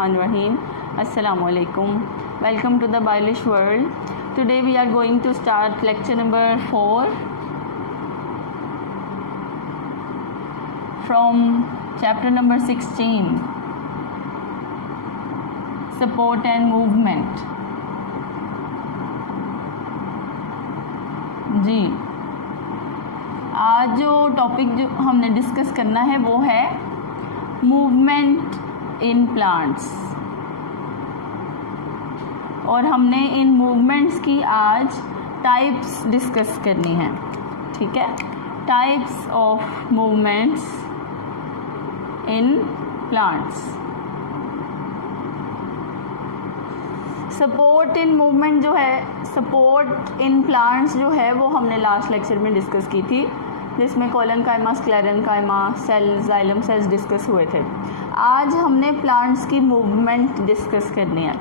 Bismillahirrahmanirrahim. Assalamu alaikum. Welcome to the Biolish world. Today we are going to start lecture number 4 from chapter number 16, Support and Movement. जी, आज जो topic जो हमने discuss करना है वो है मूवमेंट इन प्लांट्स, और हमने इन मूवमेंट्स की आज टाइप्स डिस्कस करनी है. ठीक है, types of movements in plants. Support in movement जो है, सपोर्ट इन प्लांट्स जो है वो हमने लास्ट लेक्चर में डिस्कस की थी, जिसमें कॉलन कायमा, स्क्लेरन कायमा, सेल, जाइलम सेल्स डिस्कस हुए थे. आज हमने प्लांट्स की मूवमेंट डिस्कस करनी है.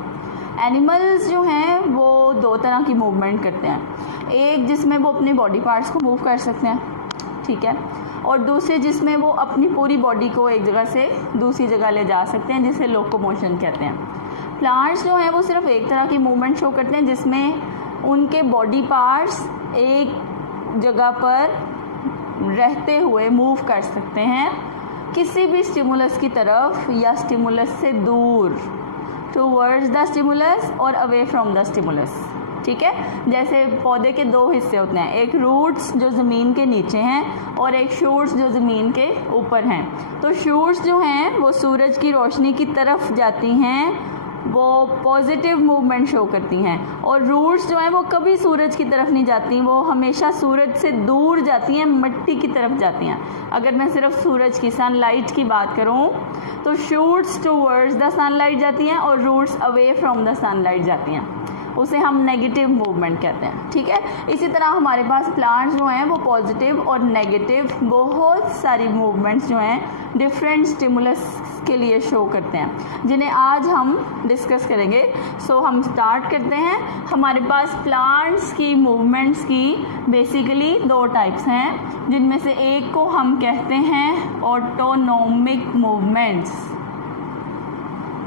एनिमल्स जो हैं वो दो तरह की मूवमेंट करते हैं. एक जिसमें वो अपने बॉडी पार्ट्स को मूव कर सकते हैं, ठीक है, और दूसरे जिसमें वो अपनी पूरी बॉडी को एक जगह से दूसरी जगह ले जा सकते हैं, जिसे लोकोमोशन कहते हैं. प्लांट्स जो हैं वो सिर्फ एक तरह की मूवमेंट शो करते हैं जिसमें उनके बॉडी पार्ट्स एक जगह पर रहते हुए मूव कर सकते हैं किसी भी स्टिमुलस की तरफ या स्टिमुलस से दूर, टूवर्ड्स द स्टिमुलस और अवे फ्रॉम द स्टिमुलस. ठीक है, जैसे पौधे के दो हिस्से होते हैं, एक रूट्स जो ज़मीन के नीचे हैं और एक शूट्स जो ज़मीन के ऊपर हैं. तो शूट्स जो हैं वो सूरज की रोशनी की तरफ जाती हैं, वो पॉजिटिव मूवमेंट शो करती हैं, और रूट्स जो हैं वो कभी सूरज की तरफ नहीं जाती, वो हमेशा सूरज से दूर जाती हैं, मिट्टी की तरफ जाती हैं. अगर मैं सिर्फ सूरज की, सनलाइट की बात करूं तो शूट्स टूवर्ड्स द सनलाइट जाती हैं और roots away from the sunlight जाती हैं. उसे हम नेगेटिव मूवमेंट कहते हैं. ठीक है, इसी तरह हमारे पास प्लांट्स जो हैं वो पॉजिटिव और नेगेटिव बहुत सारी मूवमेंट्स जो हैं डिफरेंट स्टिमुलस के लिए शो करते हैं, जिन्हें आज हम डिस्कस करेंगे. सो हम स्टार्ट करते हैं. हमारे पास प्लांट्स की मूवमेंट्स की बेसिकली दो टाइप्स हैं, जिनमें से एक को हम कहते हैं ऑटोनोमिक मूवमेंट्स.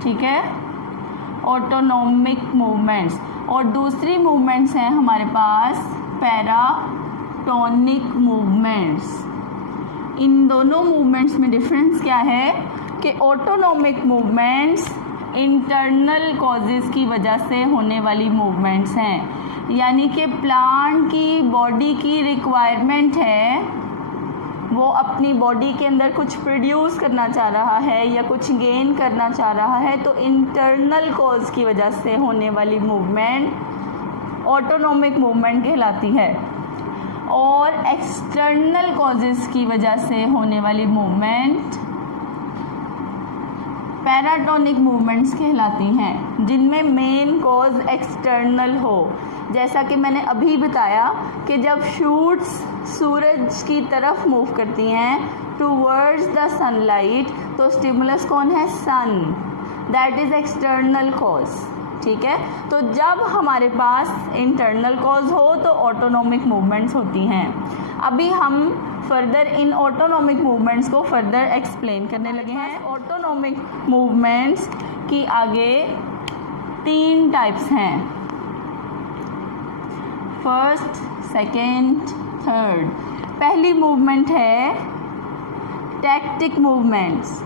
ठीक है, ऑटोनोमिक मूवमेंट्स, और दूसरी मूवमेंट्स हैं हमारे पास पैराटोनिक मूवमेंट्स. इन दोनों मूवमेंट्स में डिफरेंस क्या है कि ऑटोनोमिक मूवमेंट्स इंटरनल कॉजेज़ की वजह से होने वाली मूवमेंट्स हैं, यानी कि प्लांट की बॉडी की रिक्वायरमेंट है, वो अपनी बॉडी के अंदर कुछ प्रोड्यूस करना चाह रहा है या कुछ गेन करना चाह रहा है, तो इंटरनल कॉज की वजह से होने वाली मूवमेंट ऑटोनोमिक मूवमेंट कहलाती है, और एक्सटर्नल कॉजेज़ की वजह से होने वाली मूवमेंट पैराटोनिक मूवमेंट्स कहलाती हैं, जिनमें मेन कॉज एक्सटर्नल हो. जैसा कि मैंने अभी बताया कि जब शूट्स सूरज की तरफ मूव करती हैं टूवर्ड्स द सनलाइट, तो स्टिमुलस कौन है? Sun. That is external cause. ठीक है, तो जब हमारे पास इंटरनल कॉज हो तो ऑटोनोमिक मूवमेंट्स होती हैं. अभी हम फर्दर इन ऑटोनोमिक मूवमेंट्स को फर्दर एक्सप्लेन करने लगे हैं. ऑटोनोमिक मूवमेंट्स की आगे 3 टाइप्स हैं, फर्स्ट, सेकेंड, थर्ड. पहली मूवमेंट है टैक्टिक मूवमेंट्स,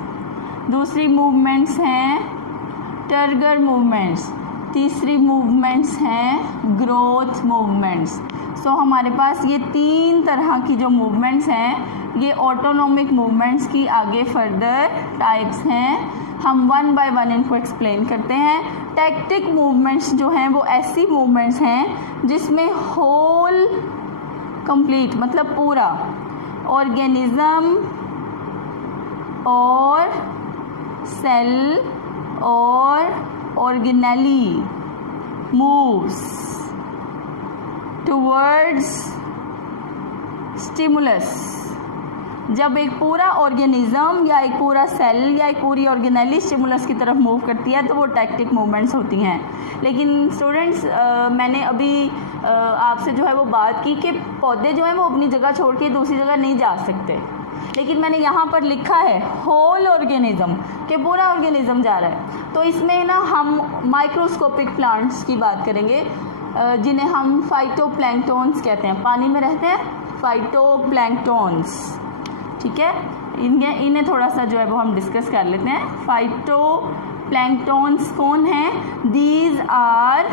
दूसरी मूवमेंट्स हैं टर्गर मूवमेंट्स, तीसरी मूवमेंट्स हैं ग्रोथ मूवमेंट्स. सो हमारे पास ये 3 तरह की जो मूवमेंट्स हैं ये ऑटोनोमिक मूवमेंट्स की आगे फर्दर टाइप्स हैं. हम वन बाय वन इनको एक्सप्लेन करते हैं. टैक्टिक मूवमेंट्स जो हैं वो ऐसी मूवमेंट्स हैं जिसमें होल कंप्लीट मतलब पूरा ऑर्गेनिज्म और सेल और ऑर्गेनेली मूव्स टुवर्ड्स स्टिमुलस. जब एक पूरा ऑर्गेनिज्म या एक पूरा सेल या एक पूरी ऑर्गेनेली स्टिमुलस की तरफ मूव करती है तो वो टैक्टिक मूवमेंट्स होती हैं. लेकिन स्टूडेंट्स, मैंने अभी आपसे जो है वो बात की कि पौधे जो हैं वो अपनी जगह छोड़ के दूसरी जगह नहीं जा सकते. लेकिन मैंने यहाँ पर लिखा है होल ऑर्गेनिज्म कि पूरा ऑर्गेनिज्म जा रहा है। तो इसमें ना हम माइक्रोस्कोपिक प्लांट्स की बात करेंगे जिन्हें हम फाइटोप्लैंक्टन्स कहते हैं, पानी में रहते हैं फाइटोप्लैंक्टन्स। ठीक है, इन्हें थोड़ा सा जो है वो हम डिस्कस कर लेते हैं। फाइटोप्लैंक्टन्स कौन हैं? These are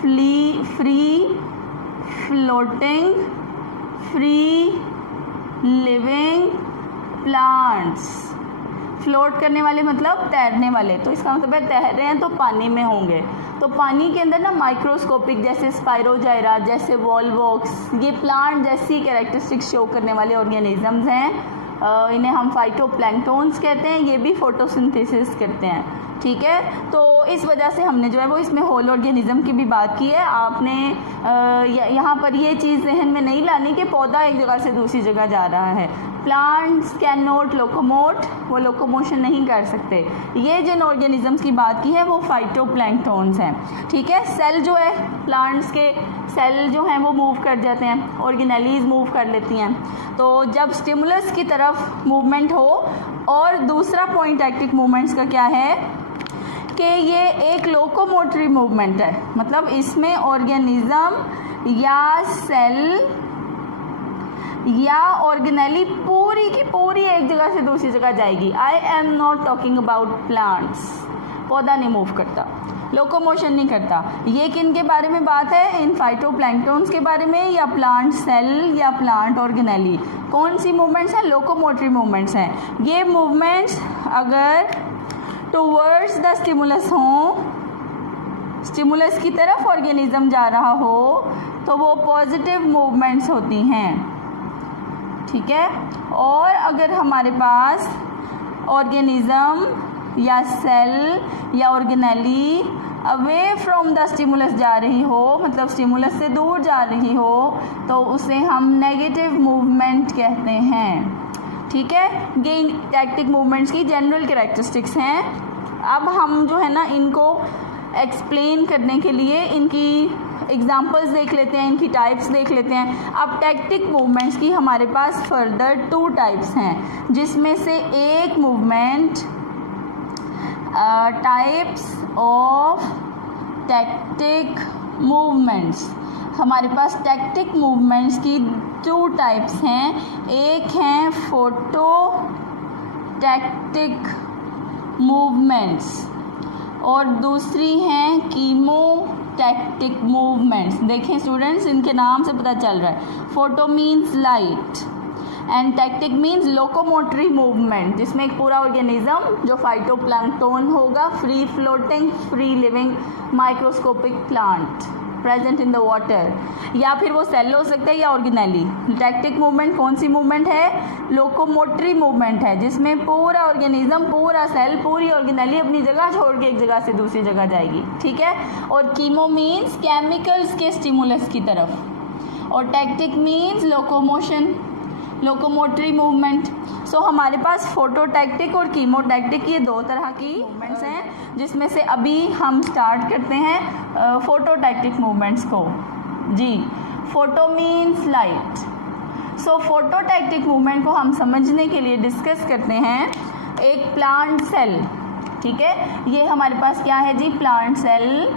free floating free living plants. Float करने वाले मतलब तैरने वाले, तो इसका मतलब है तैर रहे हैं तो पानी में होंगे। तो पानी के अंदर ना माइक्रोस्कोपिक जैसे स्पाइरोजाइरा, जैसे वॉलवॉक्स, ये प्लांट जैसी कैरेक्टरिस्टिक्स शो करने वाले ऑर्गेनिजम्स हैं। इन्हें हम फाइटोप्लैंक्टन्स कहते हैं। ये भी फोटोसिंथेसिस करते हैं। ठीक है, तो इस वजह से हमने जो है वो इसमें होल ऑर्गेनिज्म की भी बात की है। आपने यहाँ पर ये चीज़ जहन में नहीं लानी कि पौधा एक जगह से दूसरी जगह जा रहा है। प्लांट्स कैन नॉट लोकोमोट, वो लोकोमोशन नहीं कर सकते। ये जिन ऑर्गेनिजम्स की बात की है वो फाइटोप्लैंक्टन्स हैं। ठीक है, सेल जो है प्लांट्स के सेल जो हैं वो मूव कर जाते हैं, ऑर्गेनेलीज मूव कर लेती हैं। तो जब स्टिमुलस की तरफ मूवमेंट हो, और दूसरा पॉइंट एक्टिव मूवमेंट्स का क्या है कि ये एक लोकोमोटरी मूवमेंट है, मतलब इसमें ऑर्गेनिज्म या सेल या ऑर्गेनेली पूरी की पूरी एक जगह से दूसरी जगह जाएगी। I am not talking about plants. पौधा नहीं मूव करता, लोकोमोशन नहीं करता। ये किन के बारे में बात है? इन फाइटोप्लैंक्टन्स के बारे में, या प्लांट सेल या प्लांट ऑर्गेनेली। कौन सी मूवमेंट्स हैं? लोकोमोटरी मूवमेंट्स हैं। ये मूवमेंट्स अगर टूवर्ड्स द स्टिमुलस हों, स्टिमुलस की तरफ ऑर्गेनिज्म जा रहा हो, तो वो पॉजिटिव मूवमेंट्स होती हैं। ठीक है, और अगर हमारे पास ऑर्गेनिज्म या सेल या organelle away from the stimulus जा रही हो, मतलब स्टिमुलस से दूर जा रही हो, तो उसे हम नेगेटिव मूवमेंट कहते हैं। ठीक है, ये टैक्टिक मूवमेंट्स की जनरल कैरेक्टरिस्टिक्स हैं। अब हम जो है ना इनको एक्सप्लेन करने के लिए इनकी एग्जाम्पल्स देख लेते हैं, इनकी टाइप्स देख लेते हैं। अब टैक्टिक मूवमेंट्स की हमारे पास फर्दर 2 टाइप्स हैं, जिसमें से एक movement types of tactic movements. हमारे पास टैक्टिक मूवमेंट्स की 2 टाइप्स हैं। एक हैं फोटो टैक्टिक मूवमेंट्स और दूसरी हैं कीमो टैक्टिक मूवमेंट्स। देखें स्टूडेंट्स, इनके नाम से पता चल रहा है। Photo means light and tactic means locomotory movement, जिसमें एक पूरा ऑर्गेनिज्म जो फाइटोप्लैंक्टन होगा, free floating free living microscopic plant present in the water, या फिर वो सेल हो सकता है या ऑर्गेनेली। टैक्टिक मूवमेंट कौन सी मूवमेंट है? लोकोमोटरी मूवमेंट है, जिसमें पूरा ऑर्गेनिज्म, पूरा सेल, पूरी ऑर्गेनेली अपनी जगह छोड़ के एक जगह से दूसरी जगह जाएगी। ठीक है, और कीमो मीन्स केमिकल्स के स्टिमुलस की तरफ, और tactic means locomotion, locomotory movement. So हमारे पास फोटोटैक्टिक और कीमोटैक्टिक ये 2 तरह की मूवमेंट्स हैं, जिसमें से अभी हम स्टार्ट करते हैं फोटोटैक्टिक मूवमेंट्स को। जी, फोटो मीन्स लाइट। सो फोटोटैक्टिक मूवमेंट को हम समझने के लिए डिस्कस करते हैं एक प्लांट सेल। ठीक है, ये हमारे पास क्या है जी? प्लांट सेल,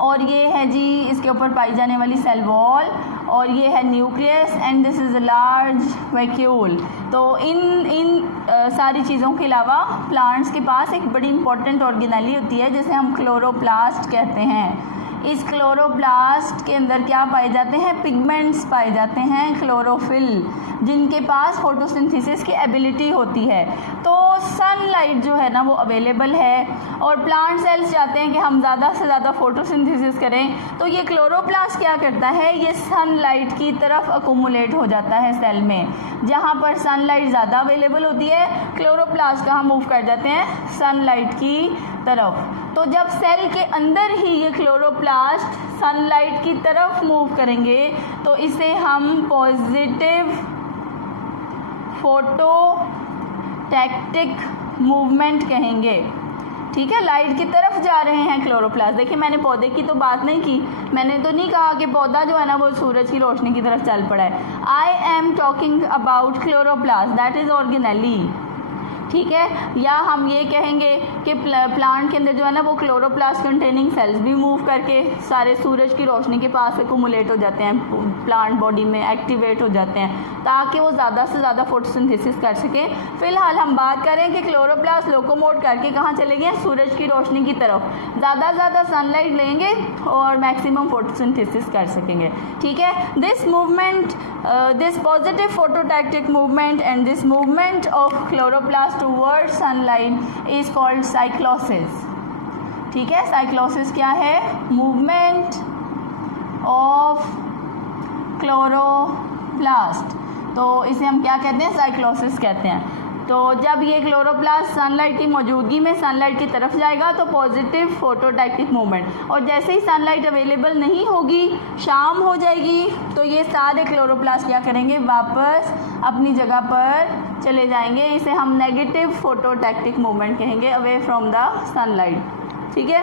और ये है जी इसके ऊपर पाई जाने वाली सेल वॉल, और ये है nucleus and this is a large vacuole. तो इन सारी चीज़ों के अलावा प्लांट्स के पास एक बड़ी इंपॉर्टेंट ऑर्गेनेली होती है जिसे हम क्लोरोप्लास्ट कहते हैं। इस क्लोरोप्लास्ट के अंदर क्या पाए जाते हैं? पिगमेंट्स पाए जाते हैं, क्लोरोफिल, जिनके पास फोटोसिंथेसिस की एबिलिटी होती है। तो सनलाइट जो है ना वो अवेलेबल है, और प्लांट सेल्स चाहते हैं कि हम ज़्यादा से ज़्यादा फोटोसिंथेसिस करें, तो ये क्लोरोप्लास्ट क्या करता है? ये सनलाइट की तरफ अकोमुलेट हो जाता है सेल में। जहाँ पर सनलाइट ज़्यादा अवेलेबल होती है, क्लोरोप्लास्ट कहाँ मूव कर जाते हैं? सनलाइट की तरफ। तो जब सेल के अंदर ही ये क्लोरोप्लास्ट सनलाइट की तरफ मूव करेंगे, तो इसे हम पॉजिटिव फोटोटैक्टिक मूवमेंट कहेंगे। ठीक है, लाइट की तरफ जा रहे हैं क्लोरोप्लास्ट। देखिए मैंने पौधे की तो बात नहीं की, मैंने तो नहीं कहा कि पौधा जो है ना वो सूरज की रोशनी की तरफ चल पड़ा है। I am talking about chloroplast that is organelle, ठीक है। या हम ये कहेंगे कि प्लांट के अंदर जो है ना वो क्लोरोप्लास्ट कंटेनिंग सेल्स भी मूव करके सारे सूरज की रोशनी के पास एक्यूमुलेट हो जाते हैं, प्लांट बॉडी में एक्टिवेट हो जाते हैं ताकि वो ज़्यादा से ज़्यादा फोटोसिंथेसिस कर सकें। फिलहाल हम बात करें कि क्लोरोप्लास्ट लोकोमोट करके कहाँ चले गए, सूरज की रोशनी की तरफ। ज़्यादा से ज़्यादा सनलाइट लेंगे और मैक्सिमम फोटोसिंथेसिस कर सकेंगे, ठीक है। This movement, this positive phototactic movement and this movement of chloroplast towards sunlight is called cyclosis, ठीक है। साइक्लोसिस क्या है, मूवमेंट ऑफ क्लोरोप्लास्ट, तो इसे हम क्या कहते हैं, साइक्लोसिस कहते हैं। तो जब ये क्लोरोप्लास्ट सनलाइट की मौजूदगी में सनलाइट की तरफ जाएगा तो पॉजिटिव फोटोटैक्टिक मूवमेंट, और जैसे ही सनलाइट अवेलेबल नहीं होगी, शाम हो जाएगी, तो ये सारे क्लोरोप्लास्ट क्या करेंगे, वापस अपनी जगह पर चले जाएंगे। इसे हम नेगेटिव फोटोटैक्टिक मूवमेंट कहेंगे, अवे फ्रॉम द सनलाइट, ठीक है।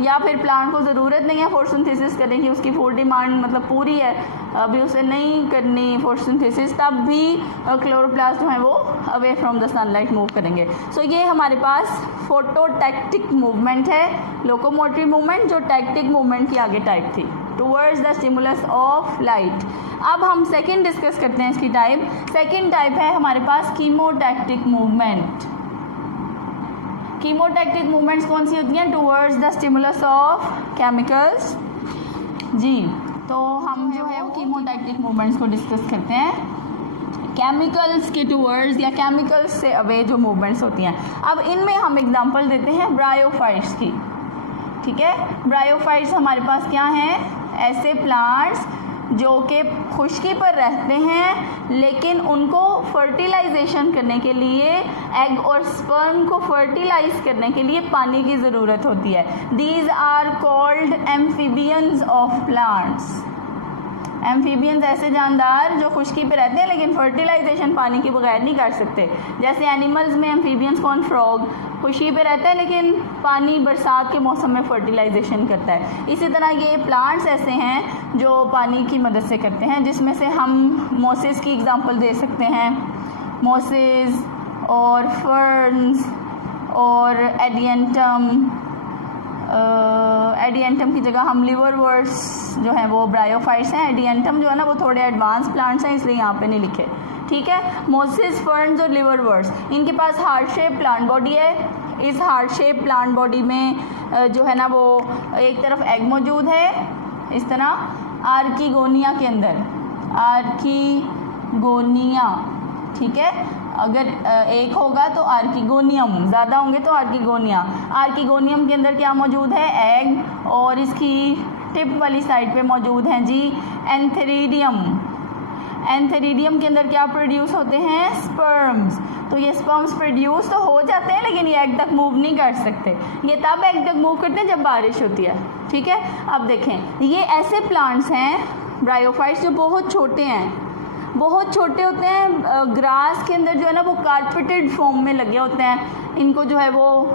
या फिर प्लांट को ज़रूरत नहीं है फोटोसिंथेसिस करने की, उसकी फूड डिमांड मतलब पूरी है, अभी उसे नहीं करनी फोटोसिंथेसिस, तब भी क्लोरोप्लास्ट जो है वो away from the sunlight move करेंगे। सो ये हमारे पास फोटोटैक्टिक मूवमेंट है, लोकोमोटरी मूवमेंट जो टैक्टिक मूवमेंट की आगे टाइप थी, towards the stimulus of light. अब हम सेकेंड डिस्कस करते हैं इसकी टाइप। सेकेंड टाइप है हमारे पास कीमोटैक्टिक मूवमेंट। कीमोटैक्टिक मूवमेंट्स कौन सी होती हैं, towards the stimulus of chemicals, जी। तो हम जो है वो कीमोटैक्टिक मूवमेंट्स को डिस्कस करते हैं केमिकल्स के टुवर्ड्स या केमिकल्स से अवे जो मूवमेंट्स होती हैं। अब इनमें हम एग्जांपल देते हैं ब्रायोफाइट्स की, ठीक है। ब्रायोफाइट्स हमारे पास क्या हैं, ऐसे प्लांट्स जो कि खुश्की पर रहते हैं लेकिन उनको फर्टिलाइजेशन करने के लिए, एग और स्पर्म को फर्टिलाइज करने के लिए पानी की ज़रूरत होती है। These are called amphibians of plants. Amphibians ऐसे जानदार जो खुश्की पे रहते हैं लेकिन फर्टिलाइजेशन पानी के बगैर नहीं कर सकते। जैसे एनिमल्स में एम्फीबियंस कौन, फ्रॉग खुश्की पे रहता है लेकिन पानी बरसात के मौसम में फर्टिलाइजेशन करता है। इसी तरह ये प्लांट्स ऐसे हैं जो पानी की मदद से करते हैं, जिसमें से हम मोसेस की एग्जांपल दे सकते हैं, मोसेस और फर्न्स और एडियंटम। एडियंटम की जगह हम लिवरवर्ट्स जो हैं वो ब्रायोफाइट्स हैं। एडियंटम जो है ना वो थोड़े एडवांस प्लांट्स हैं इसलिए यहाँ पे नहीं लिखे, ठीक है। मोसेस, फर्न्स और लिवरवर्ट्स, इनके पास हार्ट शेप प्लांट बॉडी है। इस हार्ट शेप प्लांट बॉडी में जो है ना वो एक तरफ एग मौजूद है, इस तरह आर्किगोनिया के अंदर, आर्किगोनिया, ठीक है। अगर एक होगा तो आर्किगोनियम, ज़्यादा होंगे तो आर्किगोनिया। आर्किगोनियम के अंदर क्या मौजूद है, एग, और इसकी टिप वाली साइड पे मौजूद हैं जी एंथेरिडियम। एंथेरिडियम के अंदर क्या प्रोड्यूस होते हैं, स्पर्म्स। तो ये स्पर्म्स प्रोड्यूस तो हो जाते हैं लेकिन ये एग तक मूव नहीं कर सकते, ये तब एग तक मूव करते हैं जब बारिश होती है, ठीक है। अब देखें ये ऐसे प्लांट्स हैं ब्रायोफाइट्स जो बहुत छोटे हैं, बहुत छोटे होते हैं, ग्रास के अंदर जो है ना वो कार्पेटेड फॉर्म में लगे होते हैं। इनको जो है वो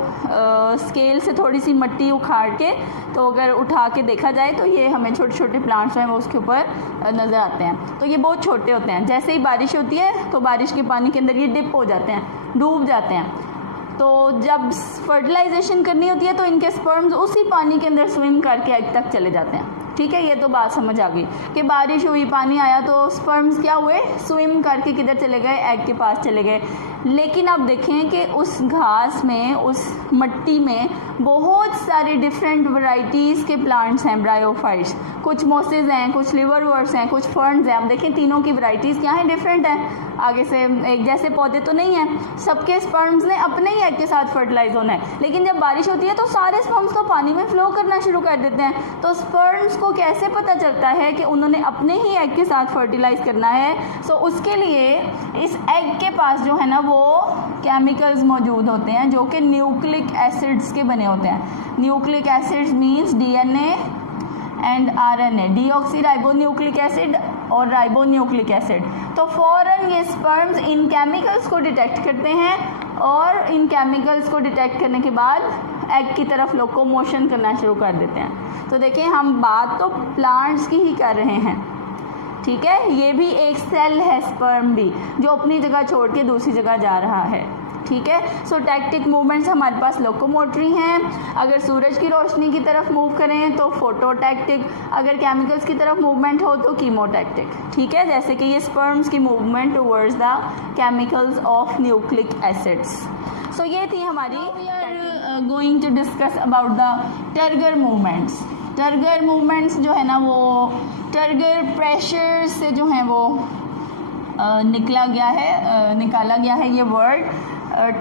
स्केल से थोड़ी सी मिट्टी उखाड़ के, तो अगर उठा के देखा जाए तो ये हमें छोटे छोटे प्लांट्स हैं वो उसके ऊपर नज़र आते हैं। तो ये बहुत छोटे होते हैं, जैसे ही बारिश होती है तो बारिश के पानी के अंदर ये डिप हो जाते हैं, डूब जाते हैं। तो जब फर्टिलाइजेशन करनी होती है तो इनके स्पर्म्स उसी पानी के अंदर स्विम करके एग तक चले जाते हैं, ठीक है। ये तो बात समझ आ गई कि बारिश हुई, पानी आया तो स्पर्म्स क्या हुए, स्विम करके किधर चले गए, एग के पास चले गए। लेकिन अब देखें कि उस घास में, उस मिट्टी में बहुत सारे डिफरेंट वैरायटीज़ के प्लांट्स हैं ब्रायोफाइट्स। कुछ मोसेस हैं, कुछ लिवरवर्ट्स हैं, कुछ फर्न्स हैं। अब देखें तीनों की वैरायटीज़ क्या हैं, डिफरेंट हैं। आगे से एक जैसे पौधे तो नहीं हैं, सबके स्पर्म्स ने अपने ही एग के साथ फर्टिलाइज होना है। लेकिन जब बारिश होती है तो सारे स्पर्म्स तो पानी में फ्लो करना शुरू कर देते हैं। तो स्पर्म्स को कैसे पता चलता है कि उन्होंने अपने ही एग के साथ फर्टिलाइज करना है? सो उसके लिए इस एग के पास जो है ना वो केमिकल्स मौजूद होते हैं जो कि न्यूक्लिक एसिड्स के बने होते हैं। Nucleic acids means DNA and RNA, deoxy ribonucleic acid और राइबोन्यूक्लिक एसिड। तो फौरन ये स्पर्म्स इन केमिकल्स को डिटेक्ट करते हैं और इन केमिकल्स को डिटेक्ट करने के बाद एग की तरफ लोकोमोशन करना शुरू कर देते हैं। तो देखें हम बात तो प्लांट्स की ही कर रहे हैं, ठीक है। ये भी एक सेल है, स्पर्म भी, जो अपनी जगह छोड़ के दूसरी जगह जा रहा है, ठीक है। सो टैक्टिक मूवमेंट्स हमारे पास लोकोमोटरी हैं। अगर सूरज की रोशनी की तरफ मूव करें तो फोटोटैक्टिक, अगर केमिकल्स की तरफ मूवमेंट हो तो कीमोटैक्टिक, ठीक है। जैसे कि ये स्पर्म्स की movement towards the chemicals of nucleic acids. So ये थी हमारी, we are going to discuss about the turgor movements. Turgor movements जो है ना, वो टर्गर प्रेशर से जो है वो निकाला गया है ये word,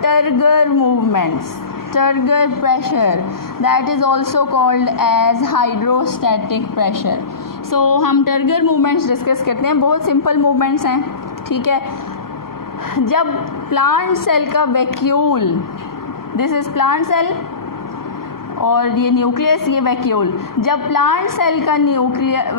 turgor movements, turgor pressure, that is also called as hydrostatic pressure. So हम टर्गर मूवमेंट्स डिस्कस करते हैं, बहुत सिंपल मूवमेंट्स हैं, ठीक है। जब प्लांट सेल का vacuole, this is plant cell और ये न्यूक्लियस, ये वैक्यूल, जब प्लांट सेल का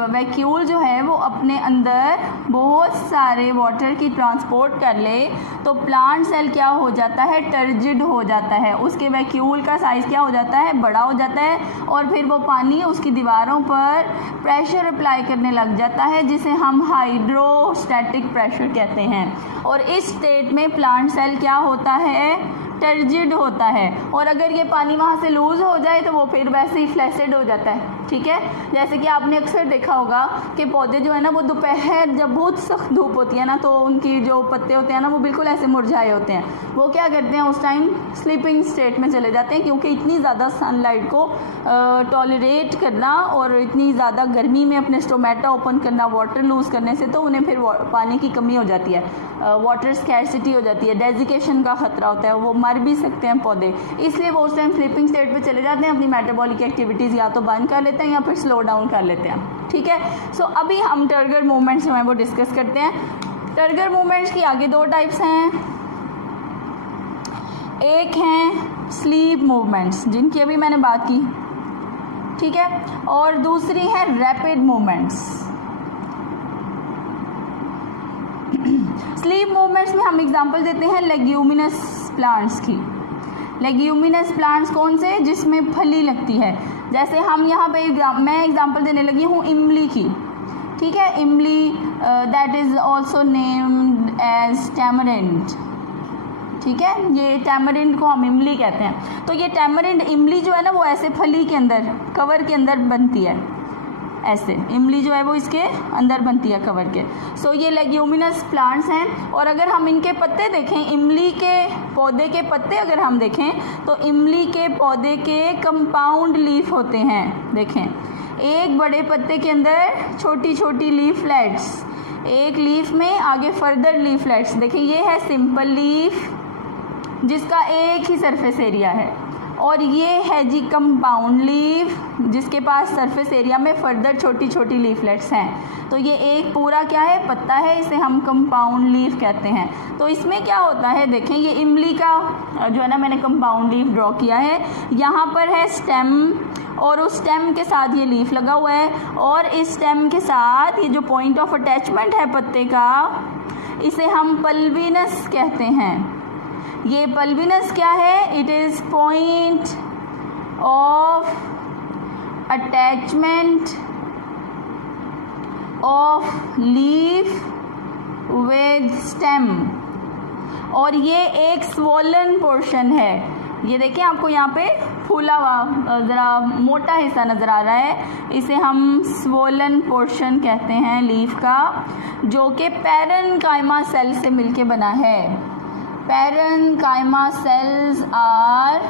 वैक्यूल जो है वो अपने अंदर बहुत सारे वाटर की ट्रांसपोर्ट कर ले तो प्लांट सेल क्या हो जाता है, टर्जिड हो जाता है। उसके वैक्यूल का साइज़ क्या हो जाता है, बड़ा हो जाता है और फिर वो पानी उसकी दीवारों पर प्रेशर अप्लाई करने लग जाता है, जिसे हम हाइड्रोस्टैटिक प्रेशर कहते हैं। और इस स्टेट में प्लांट सेल क्या होता है, टर्जिड होता है। और अगर ये पानी वहाँ से लूज़ हो जाए तो वो फिर वैसे ही फ्लैसिड हो जाता है, ठीक है। जैसे कि आपने अक्सर देखा होगा कि पौधे जो है ना वो दोपहर जब बहुत सख्त धूप होती है ना तो उनकी जो पत्ते होते हैं ना वो बिल्कुल ऐसे मुरझाए होते हैं। वो क्या करते हैं, उस टाइम स्लीपिंग स्टेट में चले जाते हैं, क्योंकि इतनी ज़्यादा सनलाइट को टॉलरेट करना और इतनी ज़्यादा गर्मी में अपने स्टोमेटा ओपन करना वाटर लूज़ करने से तो उन्हें फिर पानी की कमी हो जाती है, वाटर स्कैरसिटी हो जाती है, डेजिकेशन का खतरा होता है, वो मर भी सकते हैं पौधे। इसलिए वो उस टाइम स्लीपिंग स्टेट पे चले जाते हैं, अपनी मेटाबॉलिक एक्टिविटीज़ या तो बंद कर लेते हैं या फिर स्लो डाउन कर लेते हैं, ठीक है। सो अभी हम टर्गर मूवमेंट्स जो हैं वो डिस्कस करते हैं। टर्गर मूवमेंट्स की आगे दो टाइप्स हैं, एक हैं स्लीप मूवमेंट्स जिनकी अभी मैंने बात की, ठीक है, और दूसरी है रैपिड मूवमेंट्स। स्लीप मूवमेंट्स में हम एग्जांपल देते हैं लेग्यूमिनस प्लांट्स की। लेग्यूमिनस प्लांट्स कौन से, जिसमें फली लगती है। जैसे हम यहाँ पे मैं एग्जांपल देने लगी हूँ इमली की, ठीक है। इमली that is also named as tamarind, ठीक है। ये टैमरिंड को हम इमली कहते हैं। तो ये टैमरिंड इमली जो है ना वो ऐसे फली के अंदर, कवर के अंदर बनती है, ऐसे इमली जो है वो इसके अंदर बनती है कवर के। सो ये लेग्यूमिनस प्लांट्स हैं। और अगर हम इनके पत्ते देखें, इमली के पौधे के पत्ते अगर हम देखें तो इमली के पौधे के कंपाउंड लीफ होते हैं। देखें, एक बड़े पत्ते के अंदर छोटी छोटी लीफलेट्स, एक लीफ में आगे फर्दर लीफलेट्स। देखें, ये है सिंपल लीफ जिसका एक ही सरफेस एरिया है, और ये है जी कंपाउंड लीफ जिसके पास सरफेस एरिया में फर्दर छोटी छोटी लीफलेट्स हैं। तो ये एक पूरा क्या है, पत्ता है, इसे हम कंपाउंड लीफ कहते हैं। तो इसमें क्या होता है, देखें ये इमली का जो है ना मैंने कंपाउंड लीफ ड्रॉ किया है, यहाँ पर है स्टेम और उस स्टेम के साथ ये लीफ लगा हुआ है, और इस स्टेम के साथ ये जो पॉइंट ऑफ अटैचमेंट है पत्ते का, इसे हम पल्विनस कहते हैं। ये पल्विनस क्या है, it is point of attachment of leaf with stem, और ये एक स्वोलन पोर्शन है। ये देखिए आपको यहाँ पे फूला हुआ ज़रा मोटा हिस्सा नज़र आ रहा है, इसे हम स्वोलन पोर्शन कहते हैं लीफ का, जो कि पैरेन्काइमा सेल से मिलके बना है। Parenchyma cells are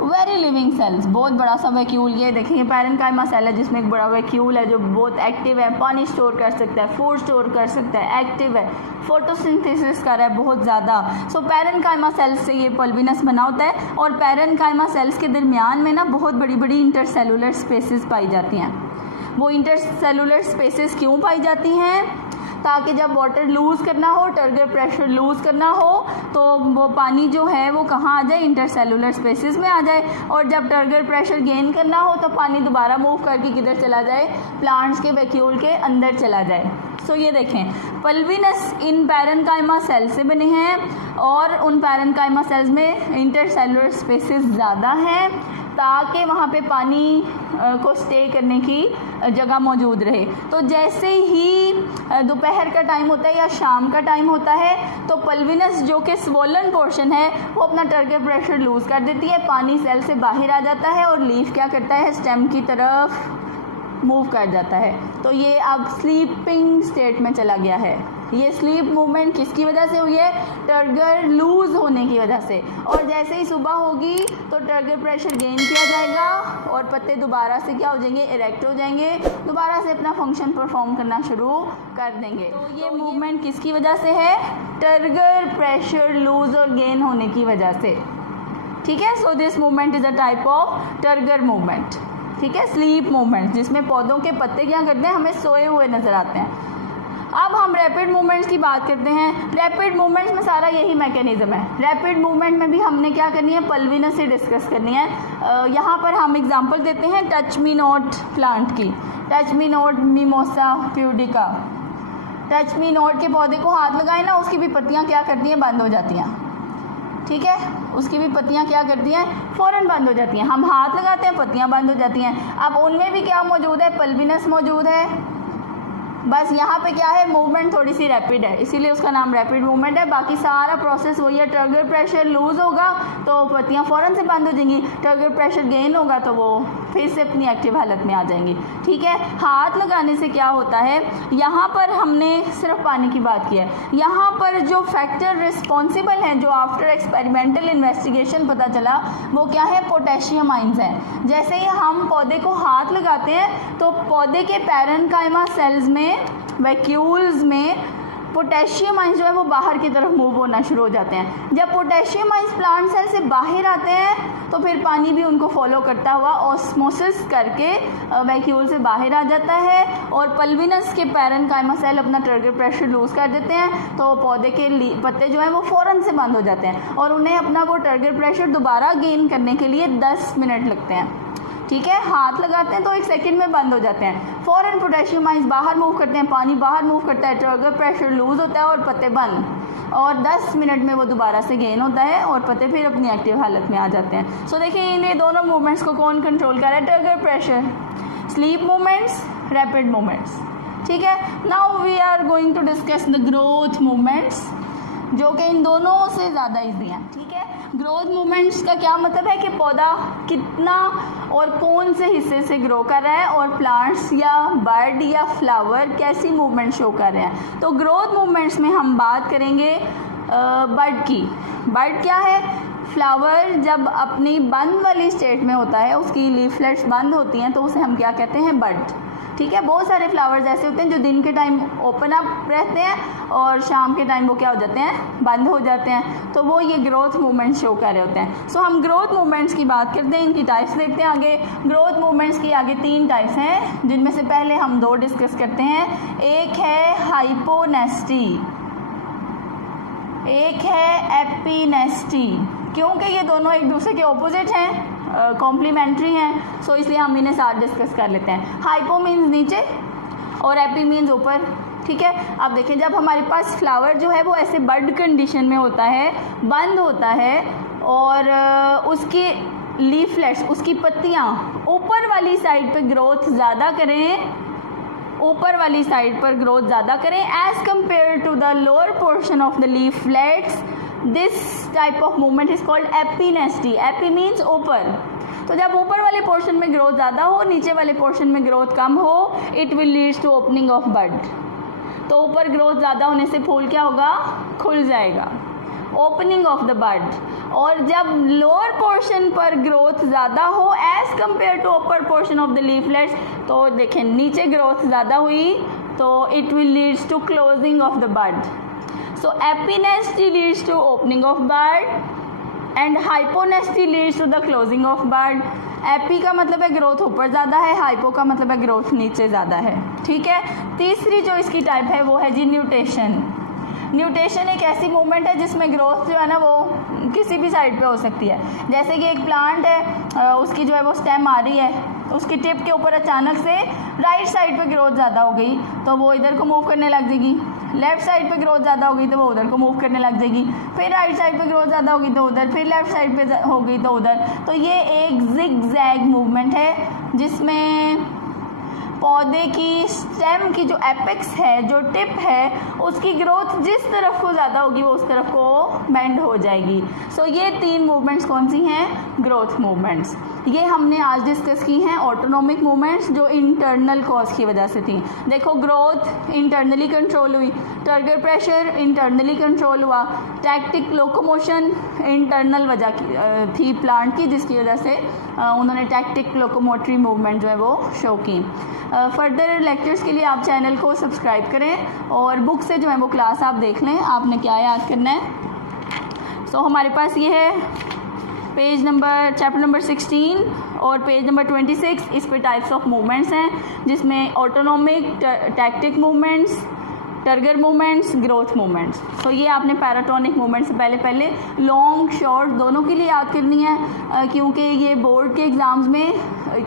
very living cells, बहुत बड़ा सा वैक्यूल। ये देखिए पैरेन्काइमा सेल है जिसमें एक बड़ा वैक्यूल है जो बहुत एक्टिव है, पानी स्टोर कर सकता है, फूड स्टोर कर सकता है, एक्टिव है, फोटोसिंथेसिस कर रहा है बहुत ज़्यादा। सो पैरेन्काइमा सेल्स से ये पल्विनस बना होता है। और पैरेन्काइमा सेल्स के दरमियान में ना बहुत बड़ी बड़ी इंटरसेलुलर स्पेसेस पाई जाती हैं। वो इंटरसेलुलर स्पेसेस क्यों पाई जाती हैं, ताकि जब वाटर लूज़ करना हो, टर्गर प्रेशर लूज़ करना हो, तो वो पानी जो है वो कहाँ आ जाए, इंटरसेलुलर स्पेसेस में आ जाए। और जब टर्गर प्रेशर गेन करना हो तो पानी दोबारा मूव करके किधर चला जाए, प्लांट्स के वैक्यूल के अंदर चला जाए। सो ये देखें, पल्विनस इन पैरेन्काइमा सेल से बने हैं और उन पैरेन्काइमा सेल्स में इंटरसेलुलर स्पेसेस ज़्यादा हैं ताकि वहाँ पे पानी को स्टे करने की जगह मौजूद रहे। तो जैसे ही दोपहर का टाइम होता है या शाम का टाइम होता है तो पल्विनस जो कि स्वोलन पोर्शन है वो अपना टर्गर प्रेशर लूज़ कर देती है, पानी सेल से बाहर आ जाता है और लीफ क्या करता है, स्टेम की तरफ मूव कर जाता है। तो ये अब स्लीपिंग स्टेट में चला गया है। ये स्लीप मूवमेंट किसकी वजह से हुई है, टर्गर लूज़ होने की वजह से। और जैसे ही सुबह होगी तो टर्गर प्रेशर गेन किया जाएगा और पत्ते दोबारा से क्या हो जाएंगे, इरेक्ट हो जाएंगे, दोबारा से अपना फंक्शन परफॉर्म करना शुरू कर देंगे। तो ये मूवमेंट किसकी वजह से है, टर्गर प्रेशर लूज़ और गेन होने की वजह से। ठीक है, so this movement is a type of turgor movement. ठीक है, स्लीप मूवमेंट, जिसमें पौधों के पत्ते क्या करते हैं, हमें सोए हुए नज़र आते हैं। अब हम रैपिड मूवमेंट्स की बात करते हैं। रैपिड मूवमेंट्स में सारा यही मैकेनिज्म है। रैपिड मूवमेंट में भी हमने क्या करनी है, पल्विनस से डिस्कस करनी है। यहाँ पर हम एग्जांपल देते हैं टच मी नॉट प्लांट की, touch me not mimosa pudica. Touch me not के पौधे को हाथ लगाए ना, उसकी भी पत्तियाँ क्या करती हैं, बंद हो जाती हैं। ठीक है, उसकी भी पत्तियाँ क्या करती हैं, फ़ौरन बंद हो जाती हैं। हम हाथ लगाते हैं, पत्तियाँ बंद हो जाती हैं। अब उनमें भी क्या मौजूद है, पल्विनस मौजूद है। बस यहाँ पे क्या है, मूवमेंट थोड़ी सी रैपिड है, इसीलिए उसका नाम रैपिड मूवमेंट है। बाकी सारा प्रोसेस वही है, टर्गर प्रेशर लूज़ होगा तो पत्तियाँ फ़ौरन से बंद हो जाएंगी, टर्गर प्रेशर गेन होगा तो वो फिर से अपनी एक्टिव हालत में आ जाएंगी। ठीक है, हाथ लगाने से क्या होता है, यहाँ पर हमने सिर्फ पानी की बात की है। यहाँ पर जो फैक्टर रिस्पॉन्सिबल हैं, जो आफ्टर एक्सपेरिमेंटल इन्वेस्टिगेशन पता चला, वो क्या है, पोटेशियम आइंस हैं। जैसे ही हम पौधे को हाथ लगाते हैं तो पौधे के पैरेन्काइमा सेल्स में, वैक्यूल्स में पोटेशियम आइंस जो है वो बाहर की तरफ मूव होना शुरू हो जाते हैं। जब पोटेशियम आइंस प्लांट सेल से बाहर आते हैं तो फिर पानी भी उनको फॉलो करता हुआ ऑस्मोसिस करके वैक्यूल से बाहर आ जाता है और पल्विनस के पैरेन्काइमा सेल अपना टर्गर प्रेशर लूज़ कर देते हैं। तो पौधे के पत्ते जो हैं वो फ़ौरन से बंद हो जाते हैं और उन्हें अपना वो टर्गर प्रेशर दोबारा गेन करने के लिए 10 मिनट लगते हैं। ठीक है, हाथ लगाते हैं तो 1 सेकंड में बंद हो जाते हैं। फ़ौरन पोटेशियम आइंस बाहर मूव करते हैं, पानी बाहर मूव करता है, टर्गर प्रेशर लूज़ होता है और पत्ते बंद, और 10 मिनट में वो दोबारा से गेन होता है और पत्ते फिर अपनी एक्टिव हालत में आ जाते हैं। सो देखिए, इन दोनों मूवमेंट्स को कौन कंट्रोल कर रहा है, turgor pressure. Sleep movements, rapid movements. ठीक है, now we are going to discuss the growth movements, जो कि इन दोनों से ज़्यादा ईजी हैं। ठीक है, ग्रोथ मूवमेंट्स का क्या मतलब है कि पौधा कितना और कौन से हिस्से से ग्रो कर रहा है और प्लांट्स या बर्ड या फ्लावर कैसी मूवमेंट शो कर रहे हैं। तो ग्रोथ मूवमेंट्स में हम बात करेंगे बर्ड की। बर्ड क्या है, फ्लावर जब अपनी बंद वाली स्टेट में होता है, उसकी लीफलेट्स बंद होती हैं तो उसे हम क्या कहते हैं, बड। ठीक है, बहुत सारे फ्लावर्स ऐसे होते हैं जो दिन के टाइम ओपन अप रहते हैं और शाम के टाइम वो क्या हो जाते हैं, बंद हो जाते हैं। तो वो ये ग्रोथ मूवमेंट शो कर रहे होते हैं। सो हम ग्रोथ मूवमेंट्स की बात करते हैं, इनकी टाइप्स देखते हैं आगे। ग्रोथ मूवमेंट्स की आगे 3 टाइप्स हैं, जिनमें से पहले हम 2 डिस्कस करते हैं। एक है हाइपोनेस्टी, एक है एपिनेस्टी। क्योंकि ये दोनों एक दूसरे के ऑपोजिट हैं, कॉम्प्लीमेंट्री हैं, सो इसलिए हम इन्हें साथ डिस्कस कर लेते हैं। हाइपो मीन्स नीचे और एपी मीन्स ऊपर। ठीक है, अब देखें, जब हमारे पास फ्लावर जो है वो ऐसे बड कंडीशन में होता है, बंद होता है और उसकी लीफलेट्स, उसकी पत्तियाँ ऊपर वाली साइड पर ग्रोथ ज़्यादा करें, ऊपर वाली साइड पर ग्रोथ ज़्यादा करें as compare to the lower portion of the leaflets, this type of movement is called epinasty. Epi means ऊपर। तो जब ऊपर वाले पोर्शन में ग्रोथ ज़्यादा हो, नीचे वाले पोर्शन में ग्रोथ कम हो, it will leads to opening of bud. तो ऊपर ग्रोथ ज़्यादा होने से फूल क्या होगा, खुल जाएगा, ओपनिंग ऑफ द बड। और जब लोअर पोर्शन पर ग्रोथ ज़्यादा हो as compare to upper portion of the leaflets, तो देखें नीचे ग्रोथ ज़्यादा हुई तो it will leads to closing of the bud. So epinesty leads to opening of bud and hyponesty leads to the closing of bud. AP का मतलब है growth ऊपर ज़्यादा है, हाइपो का मतलब है ग्रोथ नीचे ज़्यादा है। ठीक है, तीसरी जो इसकी टाइप है वो है जी न्यूटेशन। न्यूटेशन एक ऐसी मूवमेंट है जिसमें ग्रोथ जो है ना वो किसी भी साइड पे हो सकती है। जैसे कि एक प्लांट है, उसकी जो है वो स्टेम आ रही है, उसकी टिप के ऊपर अचानक से राइट साइड पे ग्रोथ ज़्यादा हो गई तो वो इधर को मूव करने लग जाएगी, लेफ्ट साइड पे ग्रोथ ज़्यादा हो गई तो वो उधर को मूव करने लग जाएगी, फिर राइट साइड पे ग्रोथ ज़्यादा होगी तो उधर, फिर लेफ्ट साइड पे हो गई तो उधर। तो ये एक जिग जैग मूवमेंट है जिसमें पौधे की स्टेम की जो एपेक्स है, जो टिप है, उसकी ग्रोथ जिस तरफ को ज़्यादा होगी वो उस तरफ को बेंड हो जाएगी। सो ये 3 मूवमेंट्स कौन सी हैं? Growth movements. ये हमने आज डिस्कस की हैं ऑटोनोमिक मूवमेंट्स जो इंटरनल कॉज की वजह से थी। देखो ग्रोथ इंटरनली कंट्रोल हुई, टर्गर प्रेशर इंटरनली कंट्रोल हुआ, टैक्टिक लोकोमोशन इंटरनल वजह की थी प्लांट की, जिसकी वजह से उन्होंने टैक्टिक लोकोमोटरी मूवमेंट जो है वो शो की। फर्दर लेक्चर्स के लिए आप चैनल को सब्सक्राइब करें और बुक से जो है वो क्लास आप देख लें, आपने क्या याद करना है। सो हमारे पास ये है चैप्टर नंबर 16 और पेज नंबर 26। इस पे टाइप्स ऑफ मूवमेंट्स हैं जिसमें autonomic, tactic movements, turgor movements, growth movements. तो ये आपने पैराटोनिक मूवमेंट से पहले लॉन्ग शॉर्ट दोनों के लिए याद करनी है, क्योंकि ये बोर्ड के एग्ज़ाम्स में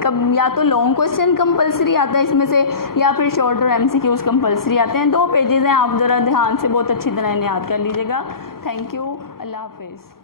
कब या तो लॉन्ग क्वेश्चन कंपलसरी आता है इसमें से, या फिर शॉर्ट और MCQs कंपलसरी आते हैं। 2 पेजेस हैं, आप ज़रा ध्यान से बहुत अच्छी तरह इन्हें याद कर लीजिएगा। थैंक यू, अल्लाह हाफिज़।